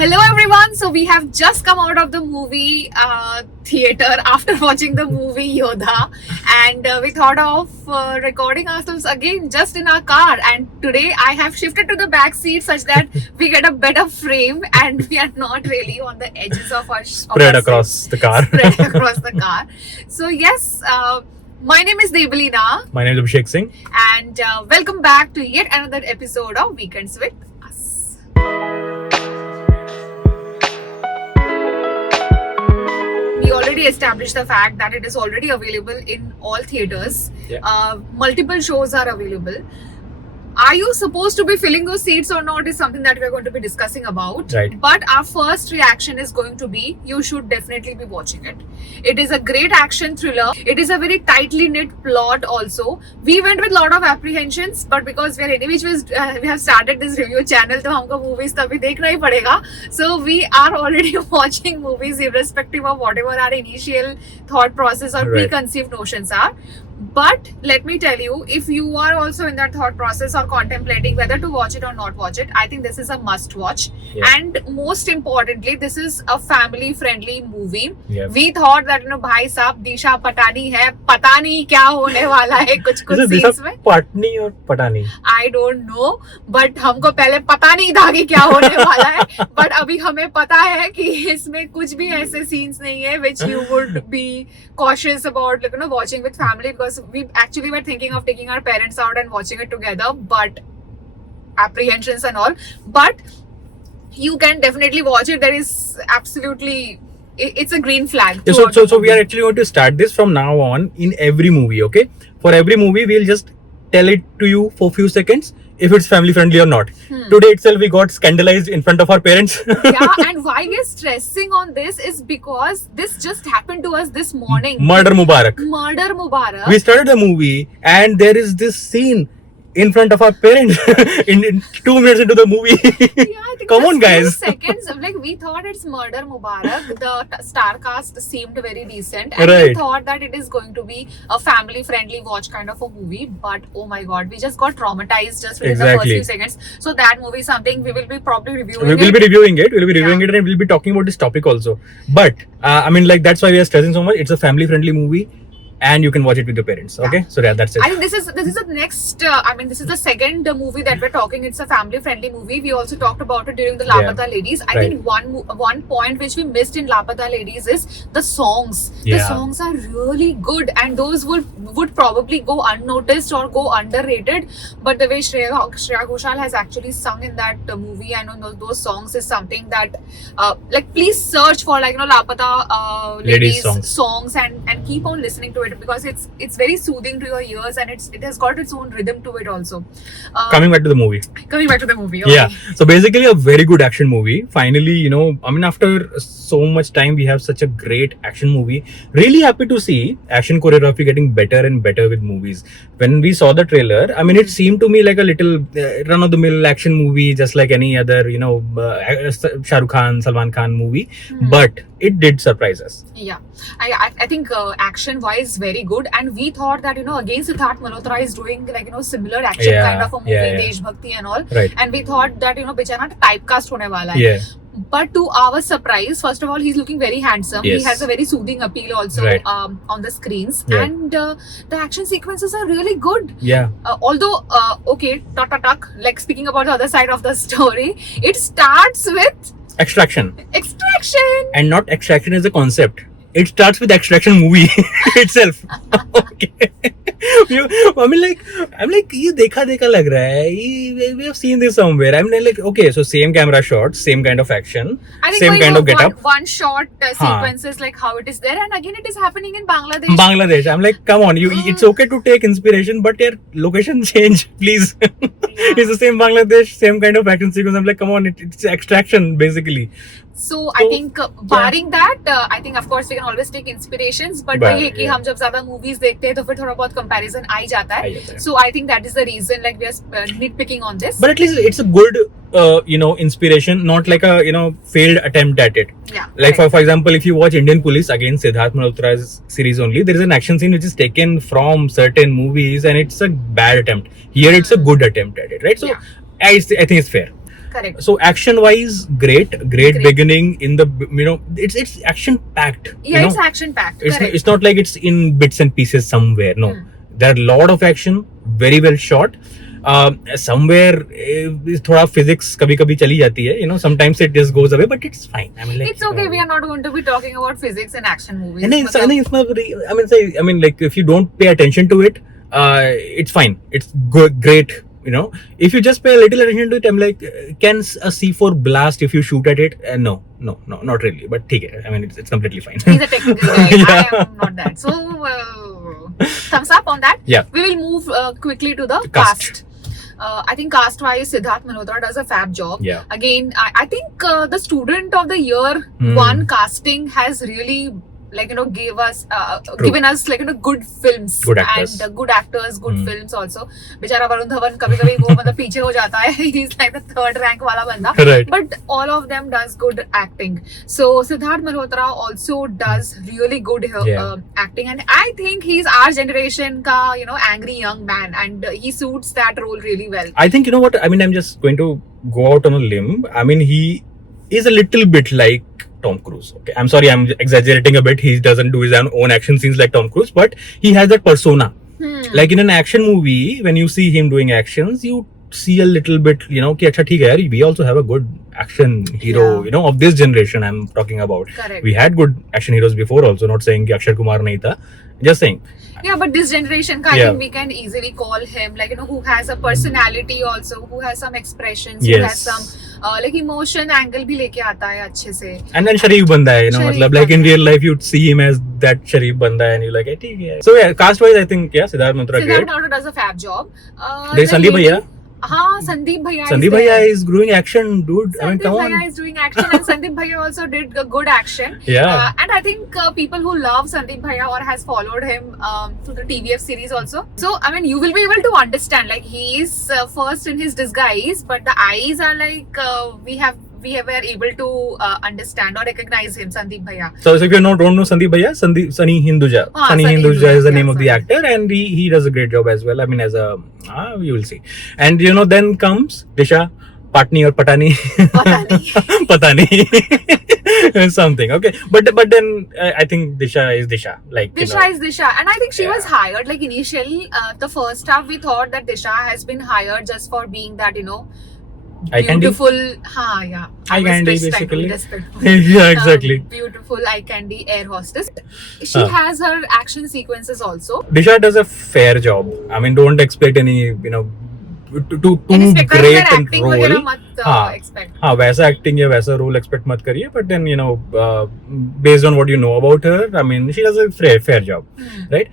Hello everyone. So we have just come out of the movie theater after watching the movie Yodha, and we thought of recording ourselves again just in our car. And today I have shifted to the back seat such that we get a better frame and we are not really on the edges of our spread across the car. Spread across the car. So yes. My name is Debalina. My name is Abhishek Singh. And welcome back to yet another episode of Weekends with Us. We already established the fact that it is already available in all theaters. Yeah. Multiple shows are available. Are you supposed to be filling those seats or not is something that we're going to be discussing about. Right. But our first reaction is going to be, you should definitely be watching it. It is a great action thriller. It is a very tightly knit plot also. We went with a lot of apprehensions, but because we are individuals, we have started this review channel, so हमको movies तभी देखना ही पड़ेगा. So we are already watching movies irrespective of whatever our initial thought process or preconceived notions are. But let me tell you, if you are also in that thought process or contemplating whether to watch it or not watch it, I think this is a must watch. Yeah. And most importantly, this is a family friendly movie. Yeah. We thought that, भाई साहब दिशा पटानी है, पता नहीं क्या होने वाला है कुछ scenes में. पटनी और Patani. I don't know, but हमको पहले पता नहीं था कि क्या होने वाला है. But अभी हमें पता है कि इसमें कुछ भी ऐसे scenes नहीं है which you would be cautious about, watching with family, because we actually were thinking of taking our parents out and watching it together, but apprehensions and all. But you can definitely watch it. There is absolutely, it's a green flag. Yeah, so we are actually going to start this from now on in every movie, okay? For every movie, we'll just tell it to you for a few seconds if it's family friendly or not. Today itself, we got scandalized in front of our parents. Yeah, and why we're stressing on this is because this just happened to us this morning. Murder Mubarak. Murder Mubarak. We started the movie and there is this scene in front of our parents in 2 minutes into the movie. Yeah, I think Come on, guys. Seconds, we thought it's Murder Mubarak. The star cast seemed very decent, and Right. we thought that it is going to be a family-friendly watch kind of a movie. But oh my God, we just got traumatized just within the first Exactly. few seconds. So that movie is something we will be probably reviewing. We will be reviewing it. We'll be reviewing it and we'll be talking about this topic also. But that's why we are stressing so much. It's a family friendly movie. And you can watch it with your parents. Okay, so yeah, that's it. I think this is the next. This is the second movie that we're talking. It's a family-friendly movie. We also talked about it during the Lapata Ladies. I think one point which we missed in Lapata Ladies is the songs. Yeah. The songs are really good, and those would probably go unnoticed or go underrated. But the way Shreya Ghoshal has actually sung in that movie, I know those songs is something that, please search for Lapata Ladies songs and keep on listening to it, because it's very soothing to your ears, and it has got its own rhythm to it also. Coming back to the movie. Okay. Yeah, so basically a very good action movie. Finally, after so much time we have such a great action movie. Really happy to see action choreography getting better and better with movies. When we saw the trailer, it seemed to me like a little run-of-the-mill action movie, just like any other Shah Rukh Khan, Salman Khan movie. But it did surprise us. Yeah, I think action wise very good, and we thought that again Siddharth Malhotra is doing similar action kind of a movie, Desh Bhakti and all, right. And we thought that bechara typecast hone wala hai. Yeah. But to our surprise, first of all, he's looking very handsome. Yes. He has a very soothing appeal also on the screens, and the action sequences are really good. Yeah. Although like speaking about the other side of the story, it starts with Extraction. And not extraction as a concept. It starts with extraction movie itself. Okay. I'm like, ये देखा लग रहा है. We have seen this somewhere. I'm like, okay, so same camera shots, same kind of action, same kind of getup. One shot sequences like how it is there, and again it is happening in Bangladesh. I'm like, come on, it's okay to take inspiration, but your location change, please. It's the same Bangladesh, same kind of action sequence. I'm like, come on, it's extraction basically. So I think barring that, I think of course we can always take inspirations, but ये है कि हम जब ज़्यादा movies देखते हैं तो फिर थोड़ा बहुत comparison आ ही जाता है. So I think that is the reason we are nitpicking on this. But at least it's a good inspiration, not like a failed attempt at it. Yeah. Like for example, if you watch Indian Police, again Siddharth Malhotra's series only, there is an action scene which is taken from certain movies and it's a bad attempt. Here it's a good attempt at it, right? So I think it's fair. Correct. So action wise, great beginning in the, it's action packed. Yeah, it's action packed. It's not like it's in bits and pieces somewhere. No, there are a lot of action, very well shot. Somewhere thoda physics kabhi kabhi chali jati hai, sometimes it just goes away, but it's fine. I mean, like, it's okay. We are not going to be talking about physics in action movies. I mean, like, if you don't pay attention to it, it's fine. It's good, great. If you just pay a little attention to it, I'm like, can a C4 blast if you shoot at it? No, not really. But okay, I mean, it's completely fine. He's a technical guy. Yeah. I am not that. So, thumbs up on that. Yeah. We will move quickly to the cast. I think cast-wise, Siddharth Malhotra does a fab job. Yeah. Again, I think the Student of the Year one casting has really given us good films, good actors. and good actors, good films also. बेचारा वरुण धवन कभी-कभी वो मतलब पीछे हो जाता है. He's like the third rank वाला बंदा. Right. But all of them does good acting. So Siddharth Malhotra also does really good acting, and I think he's our generation ka angry young man, and he suits that role really well. I think, you know what? I mean, I'm just going to go out on a limb. I mean, he is a little bit like Tom Cruise. Okay, I'm sorry, I'm exaggerating a bit. He doesn't do his own action scenes like Tom Cruise, but he has that persona. Like in an action movie, when you see him doing actions, you see a little bit, ki acha theek hai, we also have a good action hero, of this generation I'm talking about. Correct. We had good action heroes before also, not saying ki Akshay Kumar nahi tha, just saying. Yeah, but this generation, I think we can easily call him who has a personality also, who has some expressions, who has some emotion angle bhi leke aata hai अच्छे से. And then Sharif banda hai, matlab, like in real life you'd see him as that Sharif banda hai, and you're like, hey, theek hai. So yeah, cast wise I think Siddharth Malhotra great. Siddharth Malhotra does a fab job. There's Sandeep Bhaiya. Sandeep Bhaiya. Sandeep Bhaiya is doing action, dude. I mean, come on. Sandeep Bhaiya is doing action, and Sandeep Bhaiya also did good action. Yeah. And I think people who love Sandeep Bhaiya or has followed him through the TVF series also. So, I mean, you will be able to understand, like, he is first in his disguise, but the eyes are like, we were able to understand or recognize him, Sandeep Bhaiya. So if you don't know Sandeep Bhaiya, Sunny Hinduja. Sunny Hinduja is the name of the actor, and he does a great job as well. I mean, as a you will see. And then comes Disha, Patni or Patani. Patani. Something, okay. But then I think Disha is Disha. Like, Disha is Disha. And I think she was hired, like, initially, the first half we thought that Disha has been hired just for being that, beautiful, eye candy basically. Respectful. Yeah, exactly. Beautiful eye candy air hostess. She has her action sequences also. Disha does a fair job. I mean, don't expect any, too great and role. Expect. वैसा acting या वैसा role expect मत करिए. But then based on what you know about her, I mean, she does a fair job, right?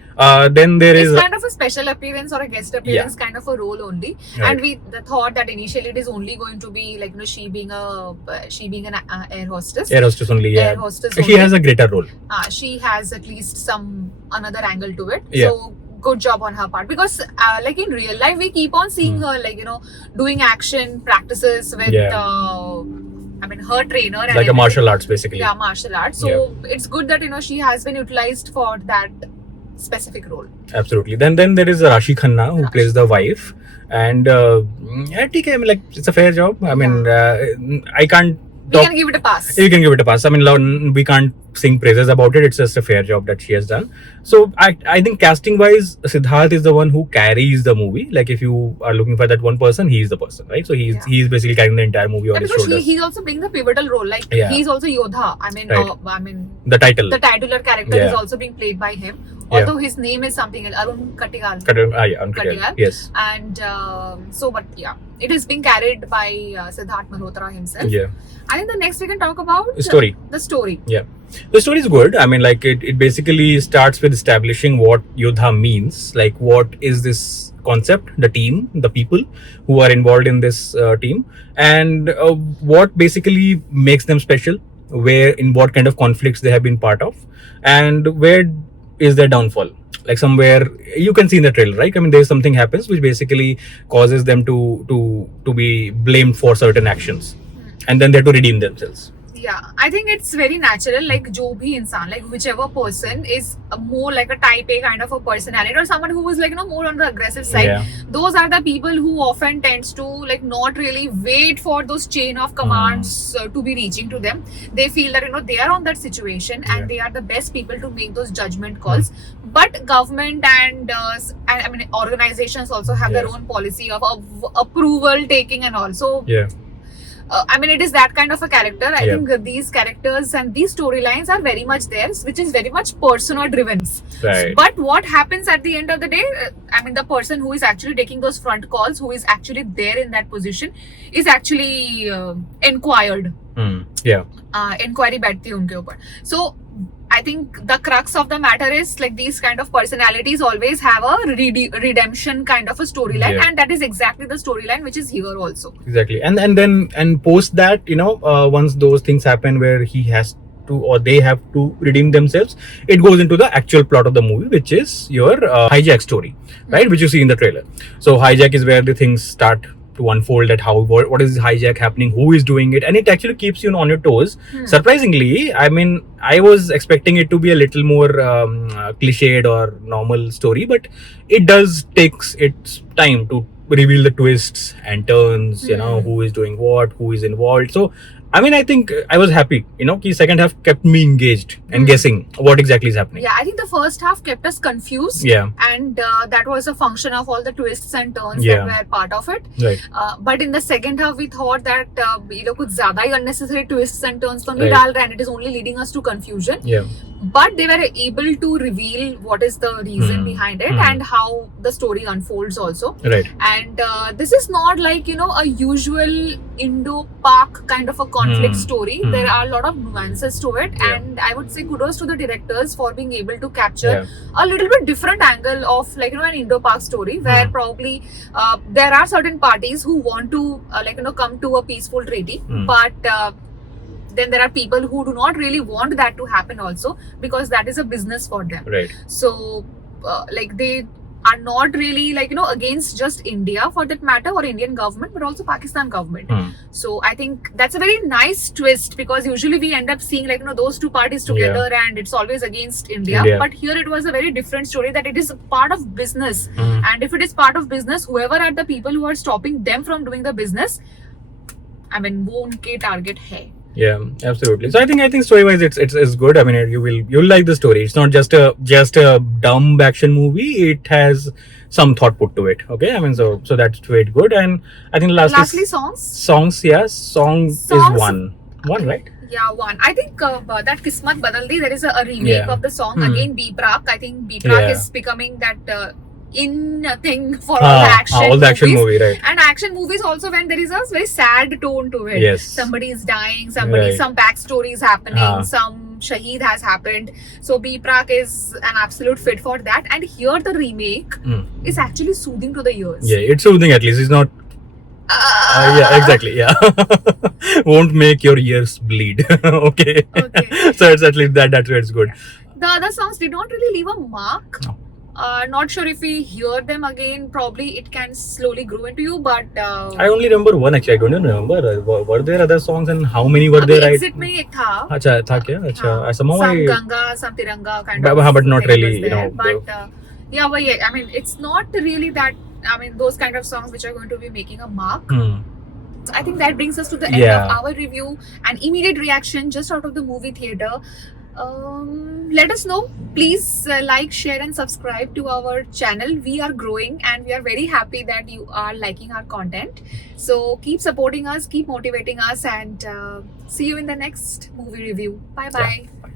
Then there is kind of a special appearance or a guest appearance kind of a role only, right. And we thought that initially it is only going to be like she being an air hostess. Air hostess only, yeah. Air hostess she only. has a greater role. She has at least some another angle to it. Yeah. So good job on her part, because like in real life we keep on seeing her doing action practices with I mean her trainer, and like a martial arts basically. Yeah, martial arts. So it's good that she has been utilized for that specific role. Absolutely. Then there is Rashi Khanna who plays the wife, and like it's a fair job. I mean, I can't. We can give it a pass. You can give it a pass. I mean, we can't sing praises about it. It's just a fair job that she has done. So I think casting wise, Siddharth is the one who carries the movie. Like if you are looking for that one person, he's the person, right? So he's basically carrying the entire movie on his shoulders. He's also playing the pivotal role. Like he's also Yodha. I mean, the titular character is also being played by him. Although his name is something else, Arun Katigal. Katigal. Yes. And it is being carried by Siddharth Malhotra himself. Yeah. I think the next we can talk about the story. Yeah. The story is good. I mean, like it basically starts with establishing what Yodha means. Like, what is this concept, the team, the people who are involved in this team, and what basically makes them special, in what kind of conflicts they have been part of, and where is their downfall. Like somewhere you can see in the trailer, right? I mean, there's something happens which basically causes them to be blamed for certain actions, and then they have to redeem themselves. Yeah, I think it's very natural. Like जो भी इंसान, like whichever person is more like a type A kind of a personality, or someone who is like more on the aggressive side. Yeah. Those are the people who often tends to like not really wait for those chain of commands to be reaching to them. They feel that they are on that situation and Yeah. they are the best people to make those judgment calls. But government and I mean organizations also have their Yeah. own policy of approval taking and also. Yeah. I mean, it is that kind of a character. I Yeah. think these characters and these storylines are very much theirs, which is very much persona driven. Right. But what happens at the end of the day, I mean, the person who is actually taking those front calls, who is actually there in that position, is actually inquired. Yeah. Inquiry बैठती है उनके ऊपर. So I think the crux of the matter is like these kind of personalities always have a redemption kind of a storyline, Yeah. and that is exactly the storyline which is here also. Exactly. And post that, once those things happen where he has to or they have to redeem themselves, it goes into the actual plot of the movie, which is your hijack story, right? Which you see in the trailer. So hijack is where the things start to unfold, at what is hijack happening, who is doing it, and it actually keeps you on your toes. Surprisingly, I mean, I was expecting it to be a little more cliched or normal story, but it does takes its time to reveal the twists and turns, who is doing what, who is involved. So I mean, I think I was happy, the second half kept me engaged and guessing what exactly is happening. Yeah, I think the first half kept us confused. Yeah. And that was a function of all the twists and turns Yeah. that were part of it. Right. But in the second half, we thought that कुछ ज़्यादा ही unnecessary twists and turns तो नहीं Right. डाल रहे, and it is only leading us to confusion. Yeah. But they were able to reveal what is the reason behind it and how the story unfolds also. Right. And this is not like a usual Indo-Pak kind of a conflict story. There are a lot of nuances to it, Yeah. and I would say kudos to the directors for being able to capture Yeah. a little bit different angle of an Indo-Pak story where probably there are certain parties who want to come to a peaceful treaty, but then there are people who do not really want that to happen also, because that is a business for them. Right. So they are not really against just India for that matter, or Indian government, but also Pakistan government. So I think that's a very nice twist, because usually we end up seeing those two parties together and it's always against India. But here it was a very different story, that it is a part of business. And if it is part of business, whoever are the people who are stopping them from doing the business, I mean, वो उनके target है. Yeah, absolutely. So I think story wise it's good. I mean, you'll like the story. It's not just a dumb action movie. It has some thought put to it. Okay, I mean, so that's quite good. And I think lastly songs. Yeah, songs is one, right? Yeah, one. I think that Kismat Badal Di, there is a remake of the song. Again, B-Prak. I think B-Prak is becoming that in thing for all the action movie, right? And action movies also, when there is a very sad tone to it. Yes. Somebody is dying, some backstory is happening, some shaheed has happened. So B-Prak is an absolute fit for that. And here the remake is actually soothing to the ears. Yeah, it's soothing at least. It's not. Yeah, exactly. Yeah, won't make your ears bleed. Okay. So it's at least that's where it's good. The other songs did not really leave a mark. No. Not sure if we hear them again, probably it can slowly grow into you, but I only remember one actually. I don't even remember. Were there other songs and how many were there? Exit में एक था. अच्छा था क्या? अच्छा. Somehow some Ganga, some Tiranga kind of. But not really, But yeah, but I mean, it's not really that. I mean, those kind of songs which are going to be making a mark. So I think that brings us to the end of our review and immediate reaction just out of the movie theater. Let us know. Please like, share and subscribe to our channel. We are growing and we are very happy that you are liking our content. So keep supporting us, keep motivating us, and see you in the next movie review. Bye bye. Yeah.